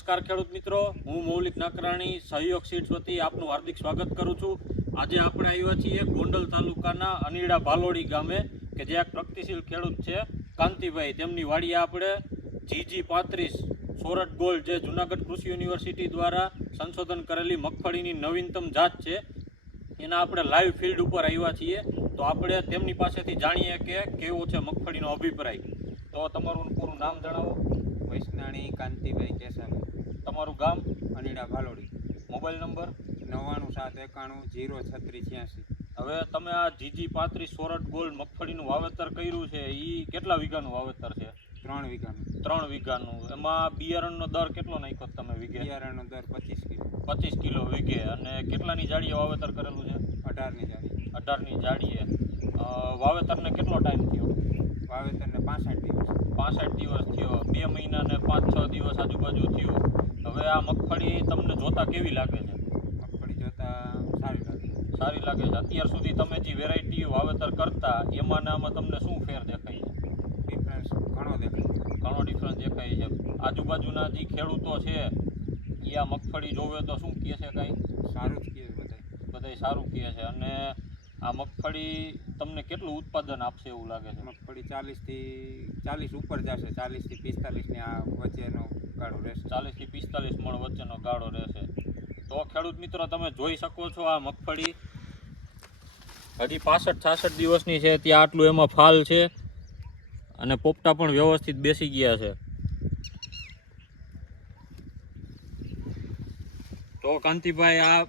નમસ્કાર ખેડૂત મિત્રો, હું મૌલિક નાકરાણી સહયોગ સીડ્સ વતી આપનું હાર્દિક સ્વાગત કરું છું। આજે આપણે આવ્યા છીએ ગોંડલ તાલુકાના અનીડા ભાલોડી ગામે કે જે એક પ્રગતિશીલ ખેડૂત છે કાંતિભાઈ। તેમની વાડીએ આપણે GG35 સોરઠ ગોલ્ડ જે જૂનાગઢ કૃષિ યુનિવર્સિટી દ્વારા સંશોધન કરેલી મગફળીની નવીનતમ જાત છે એના આપણે લાઈવ ફિલ્ડ ઉપર આવ્યા છીએ। તો આપણે તેમની પાસેથી જાણીએ કે કેવો છે મગફળીનો અભિપ્રાય। તો તમારું પૂરું નામ જણાવો। વૈષ્ણાણી કાંતિભાઈ કેસાભાઈ, તમારું ગામ, અનીડા ભાલોડી, મોબાઈલ નંબર 9791063686। હવે તમે આ GG35 સોરઠ ગોલ્ડ મગફળીનું વાવેતર કર્યું છે, એ કેટલા વીઘાનું વાવેતર છે? 3 વીઘાનું। 3 વીઘાનું। એમાં બિયારણનો દર કેટલો નાખ્યો તમે વીઘે? બિયારણનો દર 25 કિલો। 25 કિલો વીઘે। અને કેટલાની જાડીએ વાવેતર કરેલું છે? 18ની જાળી। 18ની જાડીએ। વાવેતરને કેટલો ટાઈમ થયો? વાવેતરને 65 દિવસ। 65 દિવસ થયો। 2 મહિના ને 5-6 દિવસ આજુબાજુ થયું। હવે આ મગફળી તમને જોતા કેવી લાગે છે? મગફળી જોતા સારી લાગે। સારી લાગે છે। અત્યાર સુધી તમે જે વેરાયટી વાવેતર કરતા એમાં ને આમાં તમને શું ફેર દેખાય છે? ડિફરન્સ ઘણો દેખાય। ઘણો ડિફરન્સ દેખાય છે। આજુબાજુના જે ખેડૂતો છે એ આ મગફળી જોવે તો શું કહે છે? કાંઈ સારું જ કહે બધાય સારું કહે છે। અને આ મગફળી તમને કેટલું ઉત્પાદન આપશે એવું લાગે છે? મગફળી 40 ઉપર જશે। 40થી 45ની આ વચ્ચેનો ગાળો રહેશે। 40થી 45 મણ વચ્ચેનો ગાળો રહેશે। તો ખેડૂત મિત્રો તમે જોઈ શકો છો આ મગફળી હજી 65-66 દિવસની છે, ત્યાં આટલું એમાં ફાલ છે અને પોપટા પણ વ્યવસ્થિત બેસી ગયા છે। તો કાંતિભાઈ, આ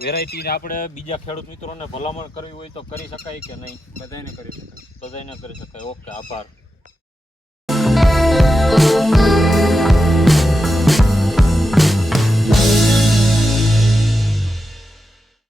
વેરાયટીને આપણે બીજા ખેડૂત મિત્રોને ભલામણ કરવી હોય તો કરી શકાય કે નહીં? બધાને કરી શકાય। બધાને કરી શકાય। ઓકે, આભાર।